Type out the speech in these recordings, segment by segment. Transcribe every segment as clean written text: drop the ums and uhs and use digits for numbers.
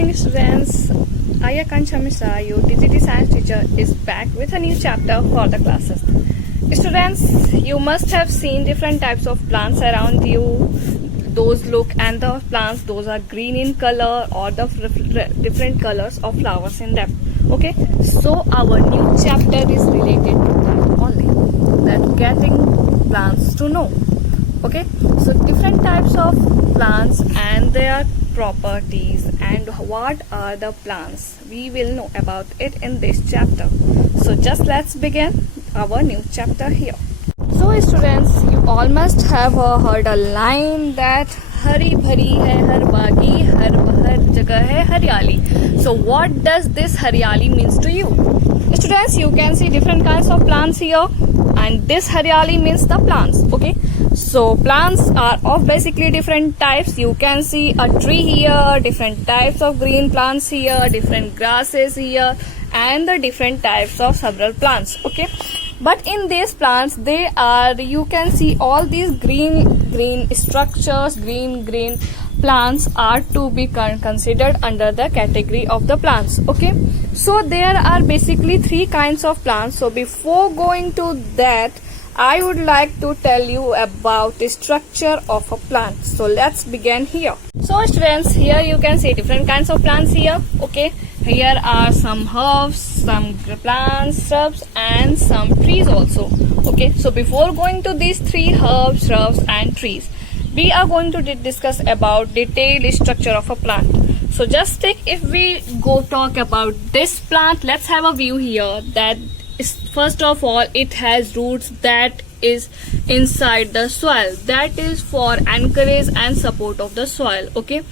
morning, students. I, Akanksha Mishra, your DGT science teacher, is back with a new chapter for the classes. Students, you must have seen different types of plants around you. Those look and the plants, those are green in color or the different colors of flowers in them. Okay, so our new chapter is related to that only, that getting plants to know. Okay, so different types of plants and their properties and what are the plants, we will know about it in this chapter. So just let's begin our new chapter here. So students, you all must have heard a line that हरी भरी है हर बागी हर जगह है हरियाली. So what does this हरियाली means to you? Students, you can see different kinds of plants here, and this हरियाली means the plants. Okay, so plants are of basically different types. You can see a tree here, different types of green plants here, different grasses here, and the different types of several plants. Okay, but in these plants they are, you can see all these green structures, green plants are to be considered under the category of the plants. Okay, so there are basically three kinds of plants. So before going to that, I would like to tell you about the structure of a plant. So let's begin here. So students, here you can see different kinds of plants here. Okay, here are some herbs, some plants, shrubs, and some trees also. Okay, so before going to these three herbs, shrubs, and trees, we are going to discuss about detailed structure of a plant. So just take, if we go talk about this plant, let's have a view here that is, first of all, it has roots that is inside the soil, that is for anchorage and support of the soil. Okay,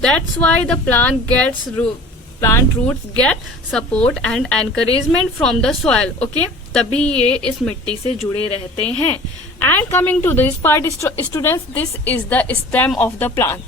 that's why the plant roots get support and encouragement from the soil. Okay, तभी ये इस मिट्टी से जुड़े रहते हैं. And coming to this part, students, this is the stem of the plant.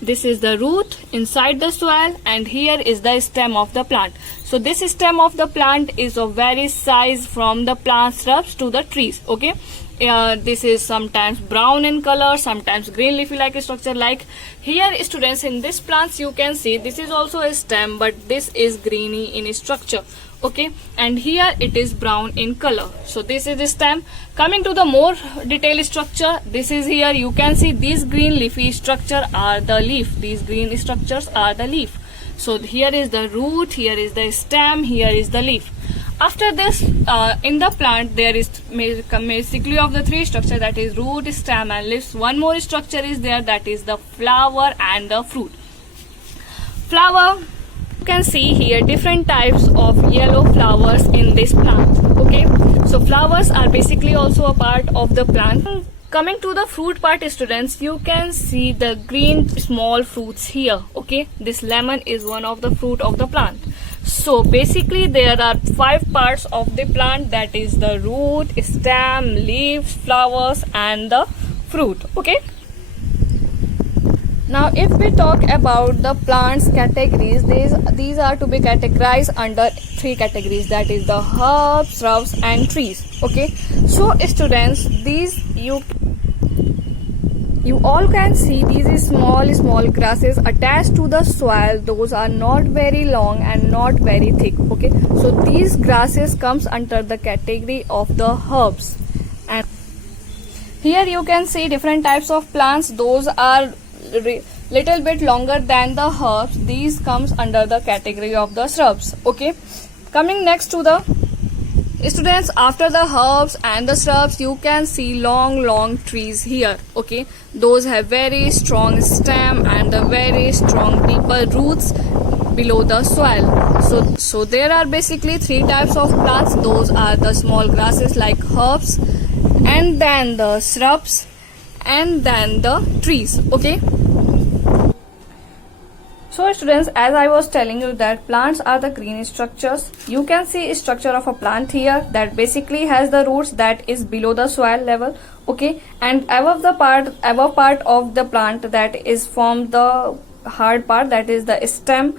This is the root inside the soil, and here is the stem of the plant. So this stem of the plant is of various size, from the plant shrubs to the trees. Okay, this is sometimes brown in color, sometimes green leafy like structure. Like here, students, in this plants you can see this is also a stem, but this is greeny in structure. Okay, and here it is brown in color. So this is the stem. Coming to the more detailed structure, this is here you can see these green leafy structure are the leaf. These green structures are the leaf. So here is the root, here is the stem, here is the leaf. After this, in the plant there is basically of the three structure, that is root, stem, and leaves. One more structure is there, that is the flower and the fruit. Flower, you can see here different types of yellow flowers in this plant. Okay, so flowers are basically also a part of the plant. Coming to the fruit part, students, you can see the green small fruits here. Okay, this lemon is one of the fruit of the plant. So basically there are 5 parts of the plant, that is the root, stem, leaves, flowers, and the fruit. Okay, now if we talk about the plants categories, these are to be categorized under 3 categories, that is the herbs, shrubs, and trees. Okay, so students, these you all can see these small grasses attached to the soil. Those are not very long and not very thick. Okay, so these grasses comes under the category of the herbs. And here you can see different types of plants. Those are little bit longer than the herbs. These comes under the category of the shrubs. Okay, coming next to the students, after the herbs and the shrubs, you can see long trees here. Okay, those have very strong stem and the very strong deeper roots below the soil. So there are basically 3 types of plants. Those are the small grasses like herbs, and then the shrubs, and then the trees. Okay, so students, as I was telling you that plants are the green structures. You can see structure of a plant here that basically has the roots that is below the soil level. Okay, and above part of the plant, that is from the hard part, that is the stem.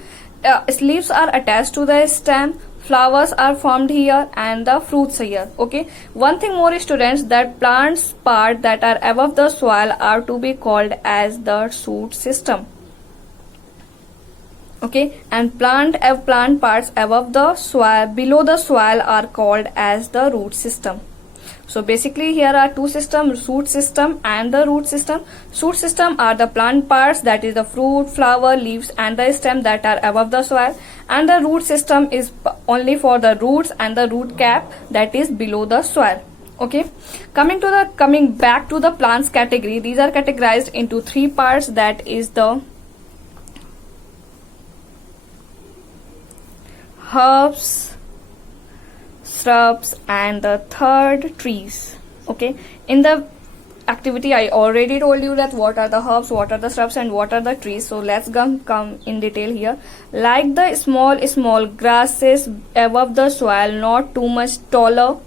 Leaves are attached to the stem, flowers are formed here, and the fruits here. Okay, one thing more, students, that plants part that are above the soil are to be called as the shoot system. Okay, and plant parts above the soil, below the soil are called as the root system. So basically here are two systems, root system and the root system. Root system are the plant parts, that is the fruit, flower, leaves and the stem that are above the soil, and the root system is only for the roots and the root cap that is below the soil. Okay, coming back to the plants category, these are categorized into three parts, that is the herbs, shrubs and the third trees. Okay, in the activity I already told you that what are the herbs, what are the shrubs and what are the trees. So let's come in detail here. Like the small grasses above the soil, not too much taller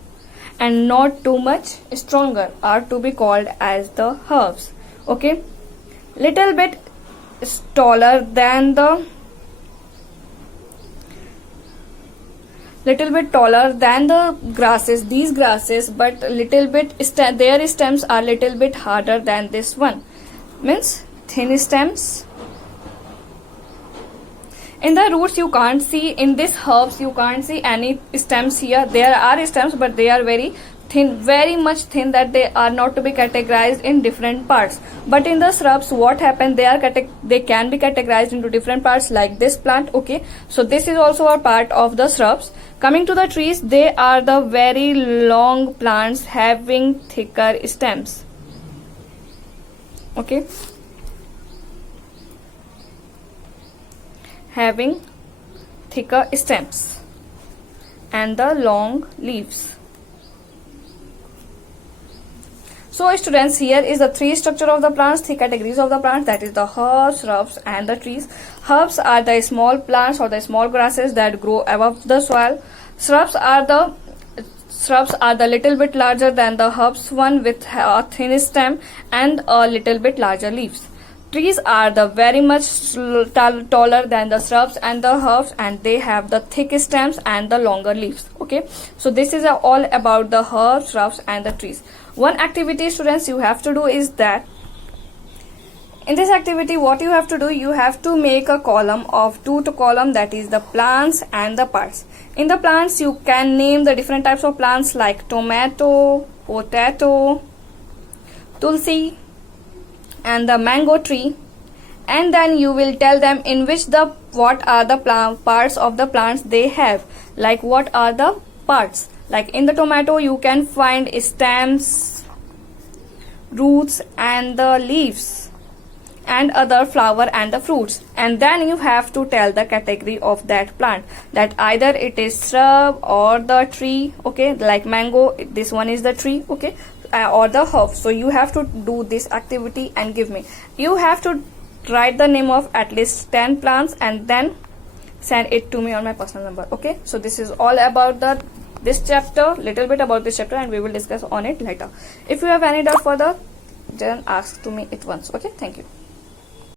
and not too much stronger, are to be called as the herbs. Okay, little bit taller than the grasses, these grasses, but little bit their stems are little bit harder than this one, means thin stems. In the roots you can't see, in this herbs you can't see any stems here. There are stems but they are very thin, very much thin, that they are not to be categorized in different parts. But in the shrubs what happens, they can be categorized into different parts, like this plant. Okay, so this is also a part of the shrubs. Coming to the trees, they are the very long plants having thicker stems. Okay, having thicker stems and the long leaves. So students, here is the three structure of the plants, three categories of the plants, that is the herbs, shrubs and the trees. Herbs are the small plants or the small grasses that grow above the soil. Shrubs are the little bit larger than the herbs one, with a thin stem and a little bit larger leaves. Trees are the very much taller than the shrubs and the herbs, and they have the thick stems and the longer leaves. Okay, so this is all about the herbs, shrubs and the trees. One activity students you have to do is that in this activity what you have to do, you have to make a column of two column, that is the plants and the parts. In the plants you can name the different types of plants like tomato, potato, tulsi and the mango tree, and then you will tell them in which what are the parts of the plants they have, like what are the parts. Like in the tomato you can find stems, roots and the leaves and other flower and the fruits, and then you have to tell the category of that plant, that either it is shrub or the tree. Okay, like mango, this one is the tree. Okay, or the herb. So you have to do this activity and give me. You have to write the name of at least 10 plants and then send it to me on my personal number. Okay, so this is all about this chapter, little bit about this chapter, and we will discuss on it later. If you have any doubt further, then ask to me at once. Okay, thank you.